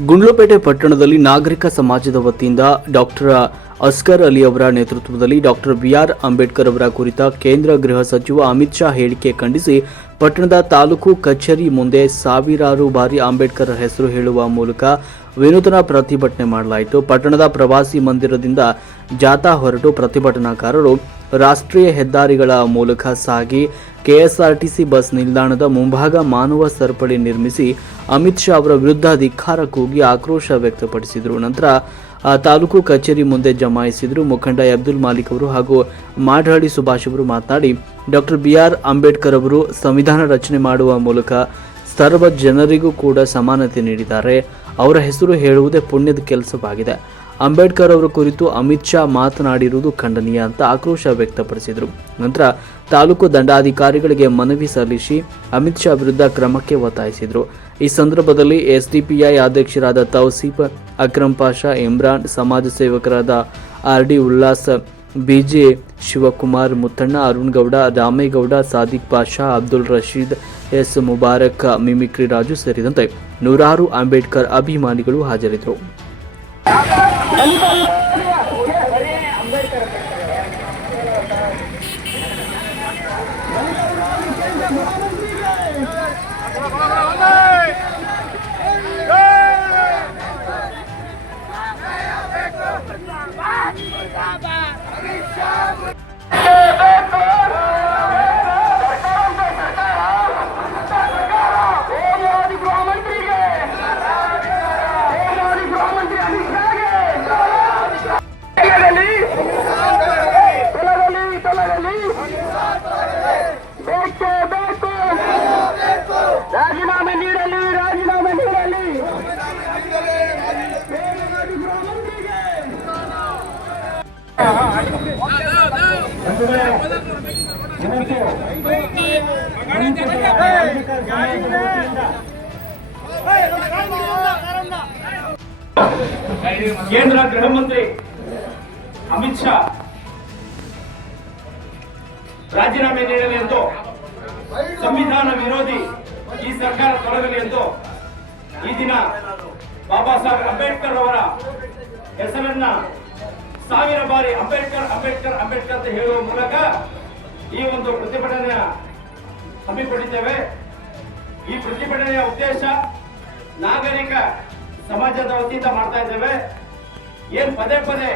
ಗುಂಡ್ಲುಪೇಟೆ ಪಟ್ಟಣದಲ್ಲಿ ನಾಗರಿಕ ಸಮಾಜದ ವತಿಯಿಂದ ಡಾಕ್ಟರ್ ಅಸ್ಕರ್ ಅಲಿ ಅವರ ನೇತೃತ್ವದಲ್ಲಿ ಡಾಕ್ಟರ್ ಬಿಆರ್ ಅಂಬೇಡ್ಕರ್ ಅವರ ಕುರಿತ ಕೇಂದ್ರ ಗೃಹ ಸಚಿವ ಅಮಿತ್ ಶಾ ಹೇಳಿಕೆ ಖಂಡಿಸಿ ಪಟ್ಟಣದ ತಾಲೂಕು ಕಚೇರಿ ಮುಂದೆ ಸಾವಿರಾರು ಬಾರಿ ಅಂಬೇಡ್ಕರ್ ಹೆಸರು ಹೇಳುವ ಮೂಲಕ ವಿನೂತನ ಪ್ರತಿಭಟನೆ ಮಾಡಲಾಯಿತು. ಪಟ್ಟಣದ ಪ್ರವಾಸಿ ಮಂದಿರದಿಂದ ಜಾಥಾ ಹೊರಟು ಪ್ರತಿಭಟನಾಕಾರರು ರಾಷ್ಟ್ರೀಯ ಹೆದ್ದಾರಿಗಳ ಮೂಲಕ ಸಾಗಿ ಕೆಎಸ್ಆರ್ಟಿಸಿ ಬಸ್ ನಿಲ್ದಾಣದ ಮುಂಭಾಗ ಮಾನವ ಸರಪಳಿ ನಿರ್ಮಿಸಿ ಅಮಿತ್ ಶಾ ಅವರ ವಿರುದ್ಧ ಧಿಕ್ಕಾರ ಕೂಗಿ ಆಕ್ರೋಶ ವ್ಯಕ್ತಪಡಿಸಿದರು. ನಂತರ ತಾಲೂಕು ಕಚೇರಿ ಮುಂದೆ ಜಮಾಯಿಸಿದರು. ಮುಖಂಡ ಅಬ್ದುಲ್ ಮಾಲಿಕ್ ಅವರು ಹಾಗೂ ಮಾಡಹಳ್ಳಿ ಸುಭಾಷ್ ಅವರು ಮಾತನಾಡಿ, ಡಾಕ್ಟರ್ ಬಿ ಆರ್ ಅಂಬೇಡ್ಕರ್ ಅವರು ಸಂವಿಧಾನ ರಚನೆ ಮಾಡುವ ಮೂಲಕ ಸರ್ವ ಜನರಿಗೂ ಕೂಡ ಸಮಾನತೆ ನೀಡಿದ್ದಾರೆ. ಅವರ ಹೆಸರು ಹೇಳುವುದೇ ಪುಣ್ಯದ ಕೆಲಸವಾಗಿದೆ. ಅಂಬೇಡ್ಕರ್ ಅವರ ಕುರಿತು ಅಮಿತ್ ಶಾ ಮಾತನಾಡಿರುವುದು ಖಂಡನೀಯ ಅಂತ ಆಕ್ರೋಶ ವ್ಯಕ್ತಪಡಿಸಿದರು. ನಂತರ ತಾಲೂಕು ದಂಡಾಧಿಕಾರಿಗಳಿಗೆ ಮನವಿ ಸಲ್ಲಿಸಿ ಅಮಿತ್ ಶಾ ವಿರುದ್ಧ ಕ್ರಮಕ್ಕೆ ಒತ್ತಾಯಿಸಿದರು. ಈ ಸಂದರ್ಭದಲ್ಲಿ ಎಸ್ಡಿಪಿಐ ಅಧ್ಯಕ್ಷರಾದ ತೌಸೀಫ್ ಅಕ್ರಮ್ ಪಾಷಾ, ಇಮ್ರಾನ್ ಸಮಾಜ ಸೇವಕರಾದ R D Ullas, BJ Shivakumar Muttanna, Arun Gowda, Ramegowda, Sadiq Pasha, Abdul Rashid, S. Mubarak, mimicry Raju ಸೇರಿದಂತೆ ನೂರಾರು ಅಂಬೇಡ್ಕರ್ ಅಭಿಮಾನಿಗಳು ಹಾಜರಿದ್ದರು. Anybody? ಕೇಂದ್ರ ಗೃಹ ಮಂತ್ರಿ ಅಮಿತ್ ಶಾ ರಾಜೀನಾಮೆ ನೀಡಲಿ ಎಂದು, ಸಂವಿಧಾನ ವಿರೋಧಿ ಈ ಸರ್ಕಾರ ತೊಡಗಲಿ ಎಂದು ಈ ದಿನ ಬಾಬಾ ಸಾಹೇಬ್ ಅಂಬೇಡ್ಕರ್ ಅವರ ಹೆಸರನ್ನ ಸಾವಿರ ಬಾರಿ ಅಂಬೇಡ್ಕರ್ ಅಂಬೇಡ್ಕರ್ ಅಂಬೇಡ್ಕರ್ ಅಂತ ಹೇಳುವ ಮೂಲಕ ಈ ಒಂದು ಪ್ರತಿಭಟನೆಯ ಹಮ್ಮಿಕೊಂಡಿದ್ದೇವೆ. ಈ ಪ್ರತಿಭಟನೆಯ ಉದ್ದೇಶ ನಾಗರಿಕ ಸಮಾಜದ ವತಿಯಿಂದ ಮಾಡ್ತಾ ಇದ್ದೇವೆ. ಏನ್ ಪದೇ ಪದೇ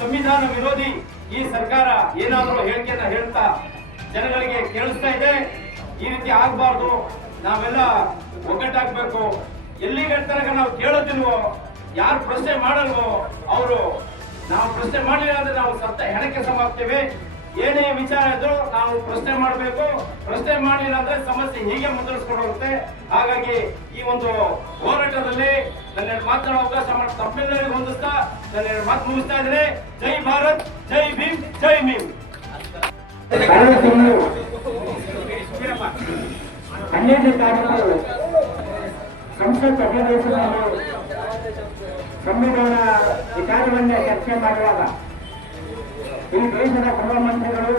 ಸಂವಿಧಾನ ವಿರೋಧಿ ಈ ಸರ್ಕಾರ ಏನಾದರೂ ಹೇಳಿಕೆಯನ್ನ ಹೇಳ್ತಾ ಜನಗಳಿಗೆ ಕೇಳಿಸ್ತಾ ಇದೆ. ಈ ರೀತಿ ಆಗಬಾರ್ದು. ನಾವೆಲ್ಲ ಒಗ್ಗಟ್ಟಾಗಬೇಕು. ಎಲ್ಲಿಗೆ ತನಕ ನಾವು ಕೇಳೋದಿಲ್ವೋ ಯಾರು ಪ್ರಶ್ನೆ ಮಾಡಲ್ವೋ, ಅವರು ನಾವು ಪ್ರಶ್ನೆ ಮಾಡಲಿಲ್ಲ ಅಂದ್ರೆ ನಾವು ಸತ್ತ ಹೆಣಕ್ಕೆ ಸಮಾಪ್ತೇವೆ ಏನೇ ವಿಚಾರ ಇದ್ರು ನಾವು ಪ್ರಶ್ನೆ ಮಾಡಬೇಕು. ಪ್ರಶ್ನೆ ಮಾಡಲಿಲ್ಲ ಅಂದ್ರೆ ಸಮಸ್ಯೆ ಹೀಗೆ ಮುಂದುವರಿಸ್ಕೊಂಡು ಹೋಗುತ್ತೆ. ಹಾಗಾಗಿ ಈ ಒಂದು ಹೋರಾಟದಲ್ಲಿ ನನ್ನ ಮಾತನಾಡೋ ಅವಕಾಶ ಮಾಡಿ, ತಮ್ಮೆಲ್ಲರಿಗೂ ಹೊಂದಿಸ್ತಾ ನನ್ನ ಮಾತು ಮುಗಿಸ್ತಾ ಇದ್ರೆ ಜೈ ಭಾರತ್, ಜೈ ಭೀಮ್ ಜೈ ಭೀಮ್ ಸಂಸತ್ ಅಧಿವೇಶನದಲ್ಲಿ ಸಂವಿಧಾನ ವಿಚಾರವನ್ನ ಚರ್ಚೆ ಮಾಡುವಾಗ ಈ ದೇಶದ ಪ್ರಧಾನಮಂತ್ರಿಗಳು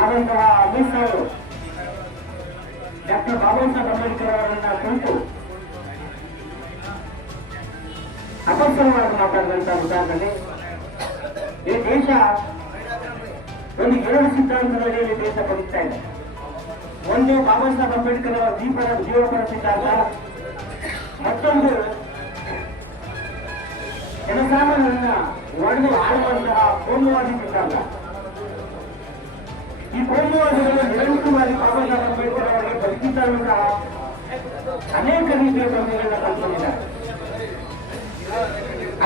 ಆದಂತಹ ಅಮಿತ್ ಶಾ ಅವರು, ಡಾಕ್ಟರ್ ಬಾಬಾ ಸಾಹೇಬ್ ಅಂಬೇಡ್ಕರ್ ಅವರನ್ನ ಕುರಿತು ಅಪಸ್ವರವಾಗಿ ಮಾತಾಡಿದಂತಹ ವಿಚಾರದಲ್ಲಿ ಈ ದೇಶ ಒಂದು ಎರಡು ಸಿದ್ಧಾಂತದಲ್ಲಿ ದೇಶ ಬದುಕ್ತಾ ಇದೆ. ಒಂದು ಬಾಬಾ ಸಾಹೇಬ್ ಅಂಬೇಡ್ಕರ್ ಅವರ ದೀಪದ ಜೀವಪರ ಸಿದ್ಧಾಂತ ಮತ್ತೊಂದು ಜನಸಾಮಾನ್ಯರನ್ನ ಒಡೆದು ಆಡುವಂತಹ ಕೋಮುವಾದಿ ಸಿದ್ಧಾಂತ ಈ ಕೋಮುವಾದಿಗಳು ನಿರಂತರವಾಗಿ ಬಾಬಾ ಅಂಬೇಡ್ಕರ್ ಅವರಿಗೆ ಬದುಕಿದ್ದಂತಹ ಅನೇಕ ರೀತಿಯ ತೊಂದರೆಗಳನ್ನ ಕಲ್ಪಿಸಿದ್ದಾರೆ.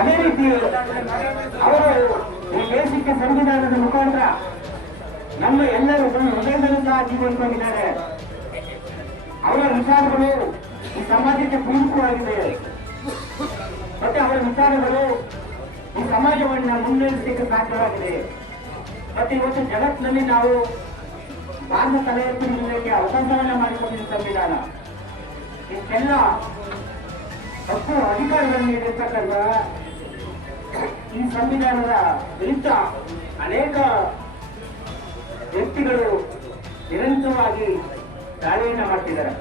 ಅದೇ ರೀತಿ ಅವರು ಈ ದೇಶಕ್ಕೆ ಸಂವಿಧಾನದ ಮುಖಾಂತರ ನಮ್ಮ ಎಲ್ಲರೂ ಹೃದಯದಲ್ಲಿಂದ ಜೀವನಕೊಂಡಿದ್ದಾರೆ ಅವರ ವಿಚಾರಗಳು ಈ ಸಮಾಜಕ್ಕೆ ಪೂರಕವಾಗಿದೆ. ಮತ್ತೆ ಅವರ ವಿಚಾರಗಳು ಈ ಸಮಾಜವನ್ನ ಮುನ್ನಡೆಸಲಿಕ್ಕೆ ಸಾಧ್ಯವಾಗಿದೆ. ಮತ್ತೆ ಇವತ್ತು ಜಗತ್ತಿನಲ್ಲಿ ನಾವು ಭಾರತ ತಲೆ ಎತ್ತುವುದಕ್ಕೆ ಅವಕಾಶವನ್ನ ಮಾಡಿಕೊಂಡಿದ್ದ ಸಂವಿಧಾನ. ಇಷ್ಟೆಲ್ಲ ಹಕ್ಕು ಅಧಿಕಾರಗಳನ್ನು ನೀಡಿರ್ತಕ್ಕಂಥ ಈ ಸಂವಿಧಾನದ ವಿರುದ್ಧ ಅನೇಕ ವ್ಯಕ್ತಿಗಳು ನಿರಂತರವಾಗಿ ದಾಳಿಯನ್ನ ಮಾಡ್ತಿದ್ದಾರೆ.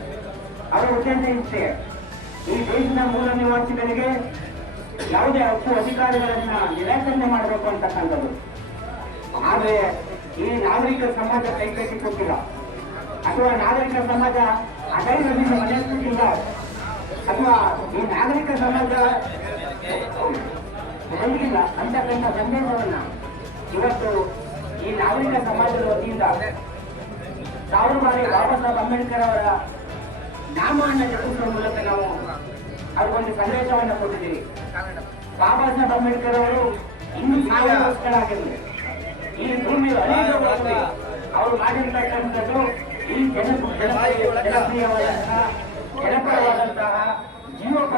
ಅವರ ಉದ್ದೇಶ ಇಷ್ಟೇ ಈ ದೇಶದ ಮೂಲ ನಿವಾಸಿಗಳಿಗೆ ಯಾವುದೇ ಹಕ್ಕು ಅಧಿಕಾರಗಳನ್ನ ನಿರಾಕರಣೆ ಮಾಡಬೇಕು ಅಂತಕ್ಕಂಥದ್ದು. ಆದ್ರೆ ಈ ನಾಗರಿಕ ಸಮಾಜ ಕೈಗೆತ್ತಿಕೊಟ್ಟಿಲ್ಲ ಅಥವಾ ನಾಗರಿಕ ಸಮಾಜ ಅಡೈನಲ್ಲಿ ಮನೆ ಕೊಟ್ಟಿಲ್ಲ. ಅಥವಾ ಈ ನಾಗರಿಕ ಸಮಾಜ ಬಂದಿಲ್ಲ ಅಂತಕ್ಕಂಥ ಸಂದೇಶವನ್ನ ಇವತ್ತು ಈ ನಾಗರಿಕ ಸಮಾಜದ ವತಿಯಿಂದ ಸಾವಿರ ಬಾರಿ ಬಾಬಾ ಸಾಹೇಬ್ ಅಂಬೇಡ್ಕರ್ ಅವರ ನಾಮವನ್ನು ಜಪಿಸುವ ಮೂಲಕ ನಾವು ಅವ್ರಿಗೊಂದು ಸಂದೇಶವನ್ನು ಕೊಟ್ಟಿದ್ದೀವಿ ಬಾಬಾ ಸಾಹೇಬ್ ಅಂಬೇಡ್ಕರ್ ಅವರು ಇನ್ನೂ ವರ್ಷಗಳಾಗಿರಲಿ ಈ ಭೂಮಿ ಅವರು ಮಾಡಿರ್ತಕ್ಕಂಥದ್ದು ಈ ಜನ ಜನಪ್ರಿಯ- ಜನಪ್ರಿಯವಾದಂತಹ ಜನಪರವಾದಂತಹ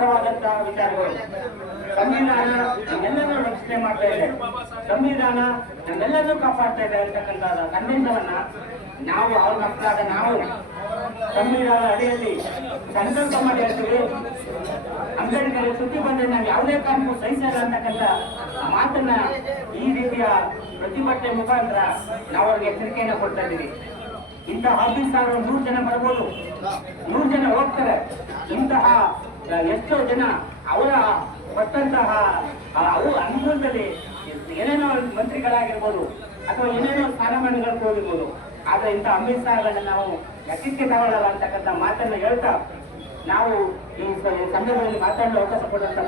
ಜೀವಪರವಾದಂತಹ ವಿಚಾರಗಳು. ಸಂವಿಧಾನ ನಮ್ಮೆಲ್ಲರೂ ರಕ್ಷಣೆ ಮಾಡ್ತಾ ಇದೆ. ಸಂವಿಧಾನ ನಮ್ಮೆಲ್ಲರೂ ಕಾಪಾಡ್ತಾ ಇದೆ ಅಂತಕ್ಕಂಥ ಸಂದೇಶವನ್ನ ನಾವು ಅವ್ರ ಮಕ್ಕಳಾದ ನಾವು ಸಂವಿಧಾನ ಅಡಿಯಲ್ಲಿ ಸಂಕಲ್ಪ ಮಾಡಿ ಹೇಳ್ತೀವಿ. ಅಂಬೇಡ್ಕರ್ ಸುದ್ದಿ ಬಂದ್ರೆ ನಾವು ಯಾವುದೇ ಕಾರಣಕ್ಕೂ ಸಹಿಸಲ್ಲ ಅಂತಕ್ಕಂಥ ಮಾತನ್ನ ಈ ರೀತಿಯ ಪ್ರತಿಭಟನೆ ಮುಖಾಂತರ ನಾವು ಅವ್ರಿಗೆ ಎಚ್ಚರಿಕೆಯನ್ನು ಕೊಡ್ತಾ ಇದ್ದೀವಿ. ಇಂತಹ ಆಫೀಸರ್ ನೂರು ಜನ ಬರ್ಬೋದು. ನೂರು ಜನ ಹೋಗ್ತಾರೆ. ಇಂತಹ ಎಷ್ಟೋ ಜನ ಅವರ ಕೊಟ್ಟಂತಹ ಅವು ಅನುಭವದಲ್ಲಿ ಏನೇನೋ ಮಂತ್ರಿಗಳಾಗಿರ್ಬೋದು ಅಥವಾ ಏನೇನೋ ಸ್ಥಾನಮಾನಗಳು ಹೋಗಿರ್ಬೋದು. ಆದ್ರೆ ಇಂಥ ಅಂಬೇಡ್ಕರ್ಗಳನ್ನ ನಾವು ಯಶಸ್ಸಿಗೆ ತಗೊಳ್ಳಲ್ಲ ಅಂತಕ್ಕಂಥ ಮಾತನ್ನು ಹೇಳ್ತಾ ನಾವು ಈ ಸಂದರ್ಭದಲ್ಲಿ ಮಾತಾಡಲು ಅವಕಾಶ ಕೊಡುವಂತಹ